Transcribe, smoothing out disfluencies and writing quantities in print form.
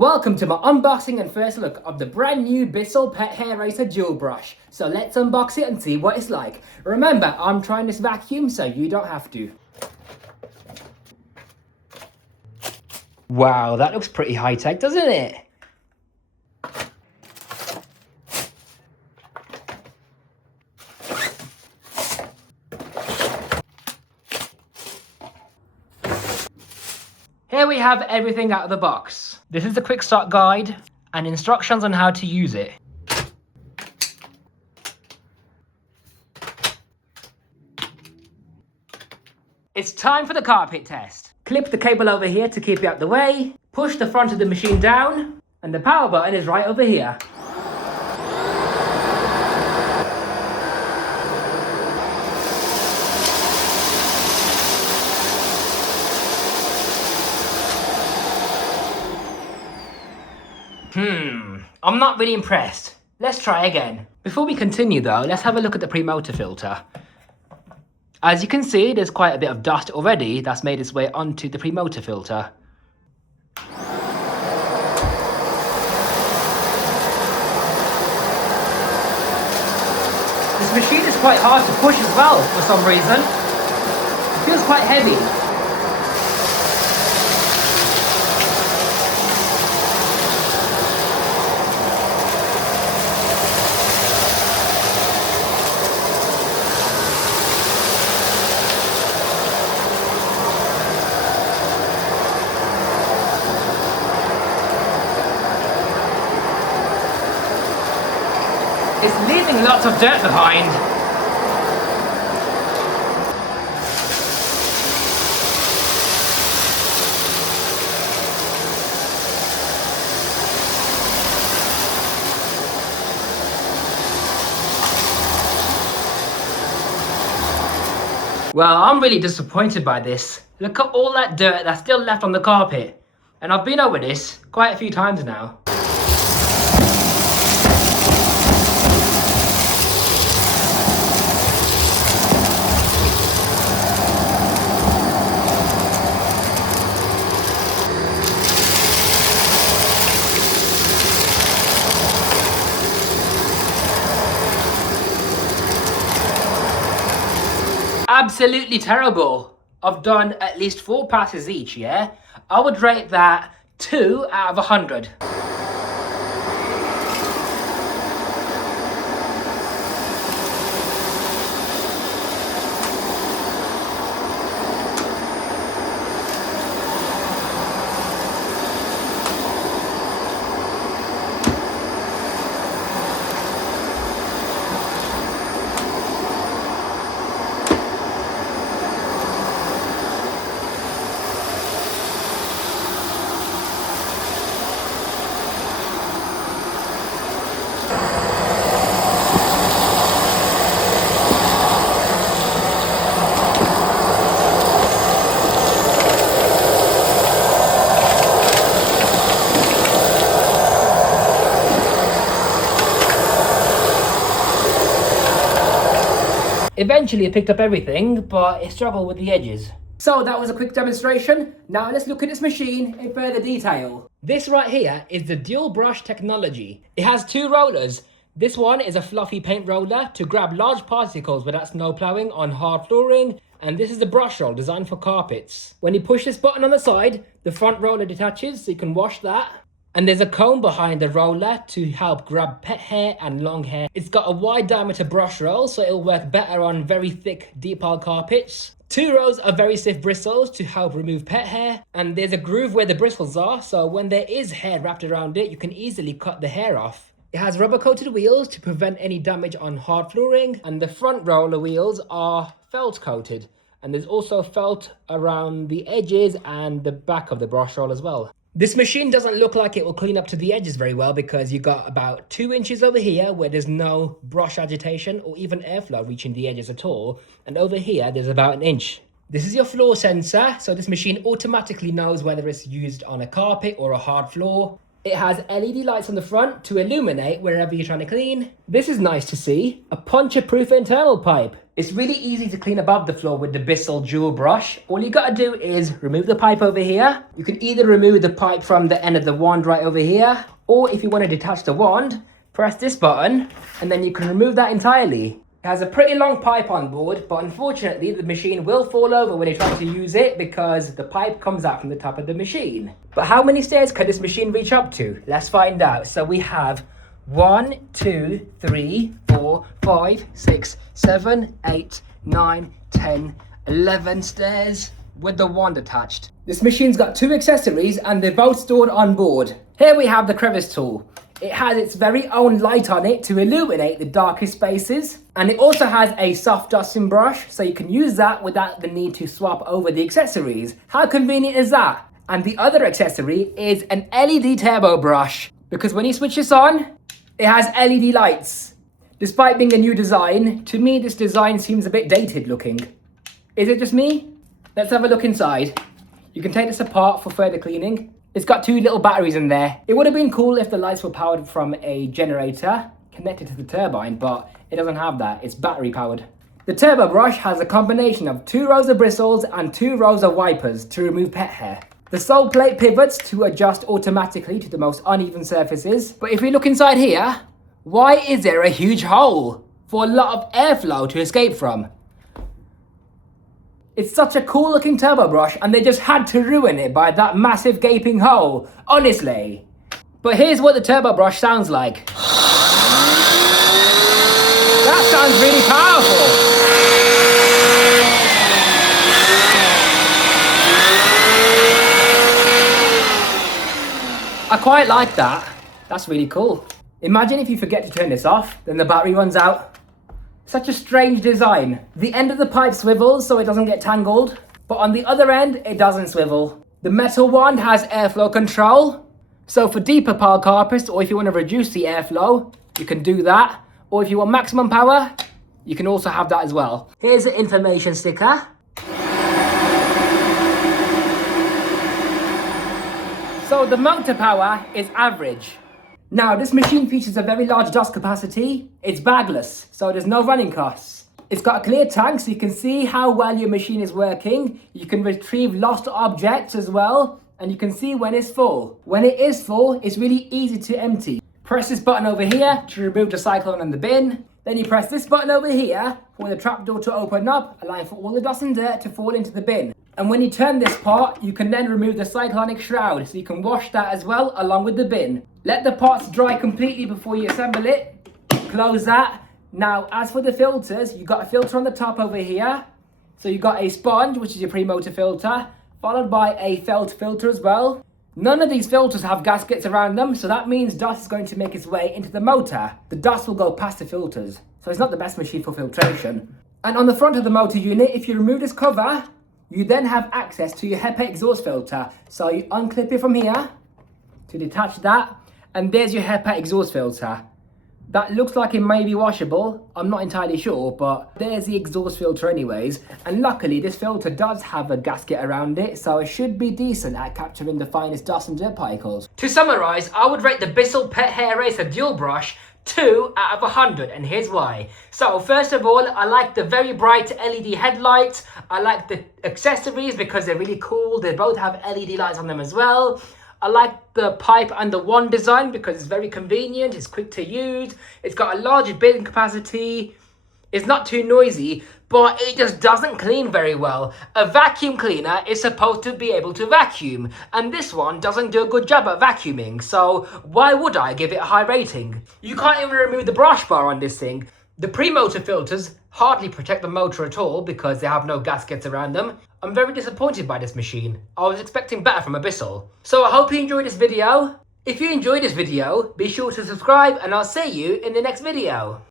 Welcome to my unboxing and first look of the brand new Bissell Pet Hair Eraser Dual Brush. So let's unbox it and see what it's like. Remember, I'm trying this vacuum so you don't have to. Wow, that looks pretty high tech, doesn't it? Here we have everything out of the box. This is the quick start guide and instructions on how to use it. It's time for the carpet test. Clip the cable over here to keep it out the way. Push the front of the machine down and the power button is right over here. I'm not really impressed. Let's try again. Before we continue though, let's have a look at the pre-motor filter. As you can see, there's quite a bit of dust already that's made its way onto the pre-motor filter. This machine is quite hard to push as well for some reason. It feels quite heavy. It's leaving lots of dirt behind. Well, I'm really disappointed by this. Look at all that dirt that's still left on the carpet. And I've been over this quite a few times now. Absolutely terrible. I've done at least 4 passes each, yeah? I would rate that 2 out of 100. Eventually it picked up everything, but it struggled with the edges. So that was a quick demonstration. Now let's look at this machine in further detail. This right here is the dual brush technology. It has 2 rollers. This one is a fluffy paint roller to grab large particles without snow plowing on hard flooring. And this is the brush roll designed for carpets. When you push this button on the side, the front roller detaches so you can wash that. And there's a comb behind the roller to help grab pet hair and long hair. It's got a wide diameter brush roll, so it'll work better on very thick, deep pile carpets. 2 rows of very stiff bristles to help remove pet hair. And there's a groove where the bristles are, so when there is hair wrapped around it, you can easily cut the hair off. It has rubber coated wheels to prevent any damage on hard flooring. And the front roller wheels are felt coated. And there's also felt around the edges and the back of the brush roll as well. This machine doesn't look like it will clean up to the edges very well because you got about 2 inches over here where there's no brush agitation or even airflow reaching the edges at all. And over here, there's about 1 inch. This is your floor sensor, so this machine automatically knows whether it's used on a carpet or a hard floor. It has LED lights on the front to illuminate wherever you're trying to clean. This is nice to see. A puncture-proof internal pipe. It's really easy to clean above the floor with the Bissell dual brush. All you gotta do is remove the pipe over here. You can either remove the pipe from the end of the wand right over here, or if you want to detach the wand, press this button, and then you can remove that entirely. It has a pretty long pipe on board, but unfortunately the machine will fall over when you try to use it because the pipe comes out from the top of the machine. But how many stairs can this machine reach up to? Let's find out. So we have 1, 2, 3, 4, 5, 6, 7, 8, 9, 10, 11 stairs with the wand attached. This machine's got 2 accessories and they're both stored on board. Here we have the crevice tool. It has its very own light on it to illuminate the darkest spaces. And it also has a soft dusting brush, so you can use that without the need to swap over the accessories. How convenient is that? And the other accessory is an LED turbo brush, because when you switch this on, it has LED lights. Despite being a new design, to me this design seems a bit dated looking. Is it just me? Let's have a look inside. You can take this apart for further cleaning. It's got 2 little batteries in there. It would have been cool if the lights were powered from a generator connected to the turbine, but it doesn't have that. It's battery powered. The turbo brush has a combination of 2 rows of bristles and 2 rows of wipers to remove pet hair. The sole plate pivots to adjust automatically to the most uneven surfaces. But if we look inside here, why is there a huge hole for a lot of airflow to escape from? It's such a cool looking turbo brush and they just had to ruin it by that massive gaping hole, honestly. But here's what the turbo brush sounds like. That sounds really powerful. I quite like that. That's really cool. Imagine if you forget to turn this off, then the battery runs out. Such a strange design. The end of the pipe swivels so it doesn't get tangled, but on the other end, it doesn't swivel. The metal wand has airflow control. So for deeper pile carpets, or if you want to reduce the airflow, you can do that. Or if you want maximum power, you can also have that as well. Here's the information sticker. So the motor power is average. Now, this machine features a very large dust capacity. It's bagless, so there's no running costs. It's got a clear tank, so you can see how well your machine is working. You can retrieve lost objects as well, and you can see when it's full. When it is full, it's really easy to empty. Press this button over here to remove the cyclone and the bin. Then you press this button over here for the trapdoor to open up, allowing for all the dust and dirt to fall into the bin. And when you turn this part, you can then remove the cyclonic shroud, so you can wash that as well along with the bin. Let the parts dry completely before you assemble it. Close that. Now, as for the filters, you've got a filter on the top over here. So you've got a sponge, which is your pre-motor filter, followed by a felt filter as well. None of these filters have gaskets around them, so that means dust is going to make its way into the motor. The dust will go past the filters, so it's not the best machine for filtration. And on the front of the motor unit, if you remove this cover, you then have access to your HEPA exhaust filter. So you unclip it from here to detach that, and there's your HEPA exhaust filter. That looks like it may be washable, I'm not entirely sure, but there's the exhaust filter anyways. And luckily this filter does have a gasket around it, so it should be decent at capturing the finest dust and dirt particles. To summarise, I would rate the Bissell Pet Hair Eraser Dual Brush 2 out of 100, and here's why. So first of all, I like the very bright LED headlights. I like the accessories because they're really cool. They both have LED lights on them as well. I like the pipe and the wand design because it's very convenient, it's quick to use, it's got a large bin capacity, it's not too noisy, but it just doesn't clean very well. A vacuum cleaner is supposed to be able to vacuum, and this one doesn't do a good job at vacuuming, so why would I give it a high rating? You can't even remove the brush bar on this thing. The pre-motor filters hardly protect the motor at all because they have no gaskets around them. I'm very disappointed by this machine. I was expecting better from a Bissell. So I hope you enjoyed this video. If you enjoyed this video, be sure to subscribe and I'll see you in the next video.